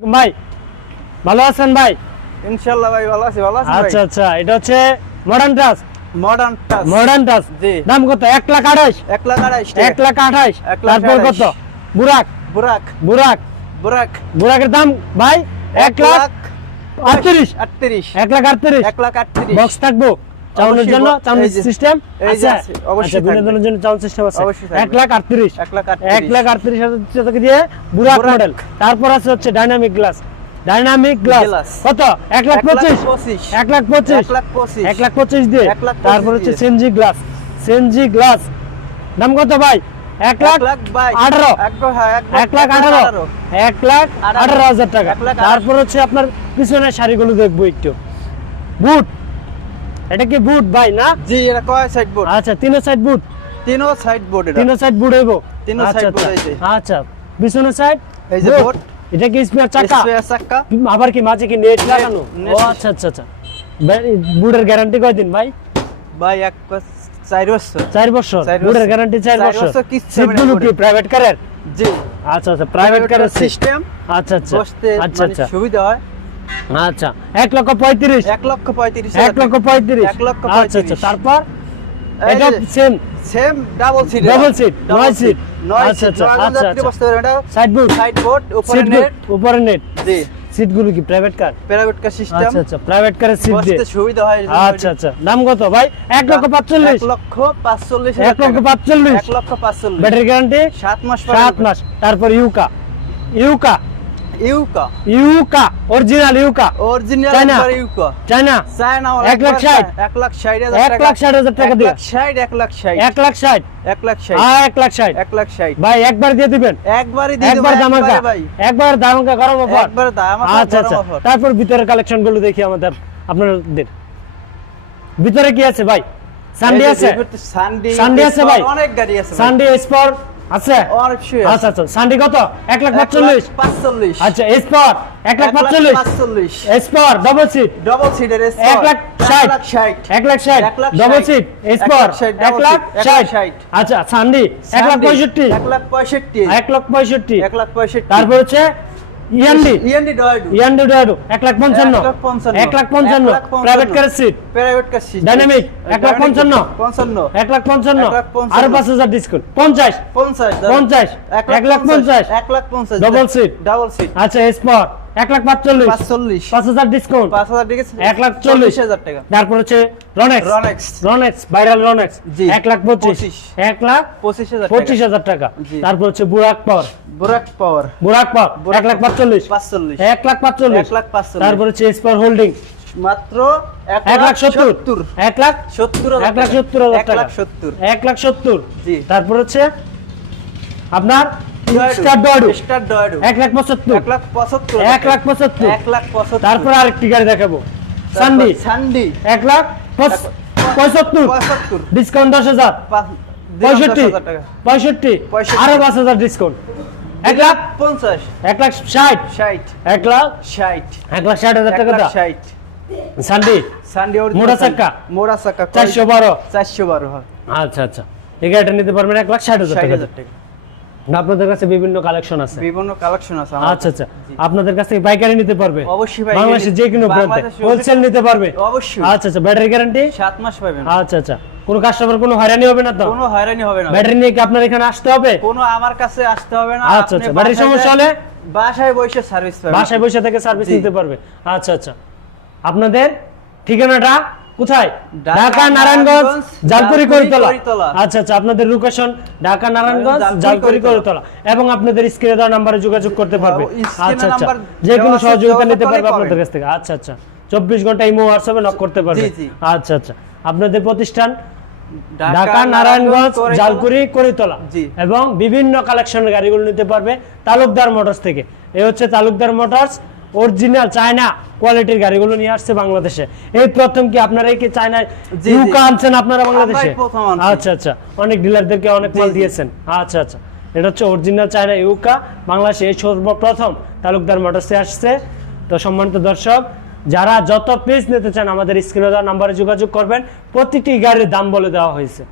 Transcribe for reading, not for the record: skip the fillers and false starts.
ভাই ভালো আছেন ভাই? ইনশাআল্লাহ ভাই ভালো আছি ভাই। আচ্ছা আচ্ছা, এটা হচ্ছে মডার্ন টাচ। মডার্ন টাচ জি। দাম কত? 1,28,000 1,28,000 তারপর কত? বুরাক বুরাকের দাম ভাই 1,38,000 1,38,000 বক্স থাকবো চাউনের জন্য, চাউন সিস্টেম এই যে আছে অবশ্যই আচ্ছা, বিনোদনের জন্য চাউন সিস্টেম আছে। অবশ্যই থাকবে। 1,38,000 টাকা দিয়ে বুরাক মডেল। তারপর আছে হচ্ছে ডাইনামিক গ্লাস গ্লাস। কত? 1,25,000 1,25,000 দিয়ে। 1,25,000 তারপর হচ্ছে দিয়ে। সেনজি গ্লাস দাম কত ভাই? 1,18,000 1,18,000 টাকা। 1,18,000 তারপর হচ্ছে আপনার পিছনের শাড়িগুলো দেখবো একটু। বুট, এটা কি বুট ভাই না? জি, এটা কয় সাইড বোর্ড? আচ্ছা, তিনো সাইড বুট, তিনো সাইড বোর্ড এটা। তিনো সাইড বুট হইব। তিনো আচ্ছা side boot আচ্ছা, এই যে। আচ্ছা পিছনের সাইড এই যে বোর্ড, এটা কি স্পেয়ার চাকা? স্পেয়ার চাকা। আবার কি মাঝে কি নেট লাগানো? net। ও আচ্ছা আচ্ছা আচ্ছা। বুটের গ্যারান্টি কয়দিন ভাই? ভাই 4 বছর। 4 বছর। 4 বছর। বুটের গ্যারান্টি 4 4 বছর। বছর কিচ্ছু হবে না সিটগুলো কি বুটের। প্রাইভেট কারের? জি, আচ্ছা আচ্ছা, প্রাইভেট কারের সিস্টেম। আচ্ছা আচ্ছা বসতে আচ্ছা মানে আচ্ছা সুবিধা হয়। আচ্ছা 1,35,000 1,35,000 1,35,000 আচ্ছা আচ্ছা। তারপর এটা same same double seat. Double seat, 9 seat। আচ্ছা আচ্ছা, আচ্ছা আচ্ছা, আচ্ছা। আচ্ছা। বসতে পারে এটা। সাইড বুট, সাইড বোর্ড, উপরে নেট। উপরে নেট। জি, সিটগুলো কি private car? Private car system. আচ্ছা আচ্ছা, প্রাইভেট কারের সিট দিয়ে। বসতে সুবিধা হয়। আচ্ছা আচ্ছা, দাম কত ভাই? 1,45,000 1,45,000 1,45,000 1,45,000 ব্যাটারি গ্যারান্টি 7 মাস 7 মাস। তারপর ইউকা ইউকা অরিজিনাল ইউকা অরিজিনাল চায়না। নাম্বার ইউকা চায়না চায়না 1,60,000 1,60,000 টাকা দিয়ে। 1,60,000 1,60,000 1,60,000 1,60,000 ভাই একবার দিয়ে দিবেন। একবারই দিয়ে দেব একবার দামাকা, ভাই। একবার দামাকা গরম অফার। একবার দাম আচ্ছা আচ্ছা। তারপর ভিতরের কালেকশন গুলো দেখি আমাদের, আপনাদের ভিতরে কি আছে ভাই? সানডে আছে? সানডে আছে ভাই? অনেক গাড়ি আছে ভাই। সানডে স্পর আছে? অনেক শুয়ে আচ্ছা আচ্ছা। সানডে কত? 1,45,000 1,45,000 আচ্ছা। স্পর 1,45,000 স্পর ডাবল সিট ডাবল সিটের 1,60,000 1,60,000 ডাবল সিট স্পর 1,60,000 আচ্ছা। সানডে 1,65,000 1,65,000 1,65,000 তারপর হচ্ছে ইয়ান্ডি ইএনডি ডয়েডো 1,55,000 1,55,000 private car seat private car system dynamic 1,55,000 55 1,55,000 আরো 5,000 ডিসকাউন্ট 50 50 50 1,50,000 1,50,000 ডাবল সিট আচ্ছা। স্পর 1,45,000 5,000 ডিসকাউন্ট 5,000 ডিসকাউন্ট 1,40,000 টাকা। তারপর হচ্ছে রনেক্স ভাইরাল রনেক্স জি। 1,25,000 1,25,000 টাকা। জি। তারপর হচ্ছে বুরাক পাওয়ার বুরাক পাওয়ার 1,45,000 45 1,45,000 তারপর হচ্ছে স্পার হোল্ডিং মাত্র 1,70,000 1,70,000 টাকা 1,70,000 জি। তারপর হচ্ছে আপনার স্টার ডয়েডো স্টার ডয়েডো 1,75,000 1,75,000 1,75,000 তারপর আরেকটি গাড়ি দেখাবো সানডি সানডি 1,75,000 ডিসকাউন্ট 10,000 65 আরো 5,000 ডিসকাউন্ট 1,50,000 1,60,000 1,60,000 টাকা দাও। 1,60,000 সানডি সানডি মোড়া চাকা 412 412 আচ্ছা আচ্ছা। এই গাড়িটা নিতে পারবেন 1,60,000 টাকা। 60,000 টাকা। আপনাদের কাছে বিভিন্ন কালেকশন আছে? বিভিন্ন কালেকশন আছে আচ্ছা আচ্ছা। আপনাদের কাছ থেকে পাইকারি নিতে পারবে? অবশ্যই পাইকারি। বাংলাদেশে যে কোনো ব্র্যান্ডে বাংলাদেশে হোলসেল নিতে পারবে? অবশ্যই। আচ্ছা আচ্ছা। ব্যাটারি গ্যারান্টি 7 মাস পাবেন। আচ্ছা আচ্ছা। কোনো কাস্টমার কোনো হয়রানি হবে না তো? কোনো হয়রানি হবে না। ব্যাটারি নিয়ে কি আপনার এখানে আসতে হবে? কোনো আমার কাছে আসতে হবে না। আচ্ছা আচ্ছা। ব্যাটারি সমস্যা হলে বাসায় বসে সার্ভিস পাবেন। বাসায় বসে থেকে সার্ভিস জি। নিতে পারবে। আচ্ছা আচ্ছা। আপনাদের ঠিকানাটা কোথায়? ঢাকা, ঢাকা নারায়ণগঞ্জ জালকুড়ি করিতলা। করিতলা। আচ্ছা আচ্ছা। আপনাদের লোকেশন ঢাকা নারায়ণগঞ্জ জালকুড়ি জালকুড়ি করিতলা। করিতলা এবং আপনাদের স্ক্রিনে দেওয়া নম্বরে যোগাযোগ করতে পারবে। স্ক্রিনে আচ্ছা আচ্ছা। নাম্বার যে কোনো দেওয়া আছে, সহযোগিতা যোগাযোগ নিতে পারবে করলেই আপনাদের কাছ থেকে। আচ্ছা আচ্ছা। 24 ঘন্টা ইমো হোয়াটসঅ্যাপে নক করতে পারবে। জি, জি। আচ্ছা আচ্ছা। আপনাদের প্রতিষ্ঠান ঢাকা নারায়ণগঞ্জ জালকুড়ি করিতলা জি। এবং বিভিন্ন কালেকশনের গাড়িগুলো নিতে পারবে তালুকদার মোটরস থেকে। এই হচ্ছে তালুকদার মোটরস, অরিজিনাল চায়না কোয়ালিটির গাড়িগুলো নিয়ে আসছে বাংলাদেশে। এই প্রথম কি আপনারা কি চায়না জি, ইউকা জি। আনছেন আপনারা বাংলাদেশে? আমরাই প্রথম আনছি। আচ্ছা আচ্ছা। অনেক ডিলারদেরকে অনেক জি, মাল জি। দিয়েছেন। আচ্ছা আচ্ছা। এটা হচ্ছে অরিজিনাল চায়না ইউকা, বাংলাদেশে এই সর্বপ্রথম তালুকদার মোটরসে আসছে। তো সম্মানিত দর্শক, যারা যত পিস নিতে চান আমাদের স্ক্রিনে দেওয়া নম্বরে যোগাযোগ করবেন। প্রতিটি গাড়ির দাম বলে দেওয়া হয়েছে।